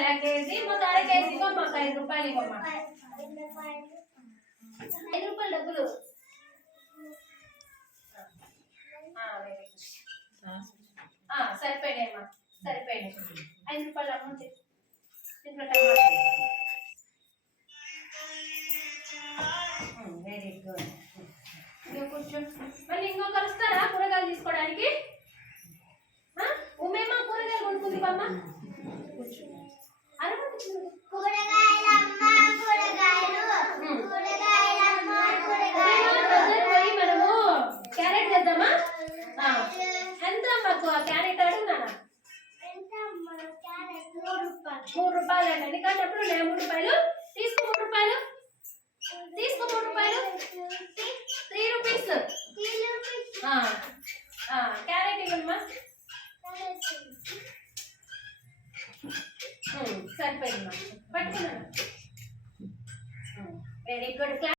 రూపాయలు కేజీ మొత్తం అర కేజీ ఇవ్వమ్మా 5 రూపాయలు ఇవ్వమ్మా 5 రూపాయలు డబ్బులు సరిపోయినాయమ్మా సరిపోయినాయి 5 రూపాయలు అమౌంట్ దీంట్లో టమాటా వెరీ గుడ్ ఇంకా కొంచెం మళ్ళీ ఇంకొకరు వస్తారా కూరగాయలు తీసుకోవడానికి ఉమేమా కూరగాయలు కొనుక్కుంది బామ్మ మనము క్యారెట్ చేద్దామా ఎంత మాకు క్యారెట్ అడుగునా 3 రూపాయలు అండి ఎందుకంటే అప్పుడు 3 రూపాయలు తీసుకో 3 రూపాయలు తీసుకో 3 రూపాయలు 3 రూపీస్ క్యారెట్ ఇవ్వమ్మా సరిపోయిందమ్మా పట్టుకున్నాను వెరీ గుడ్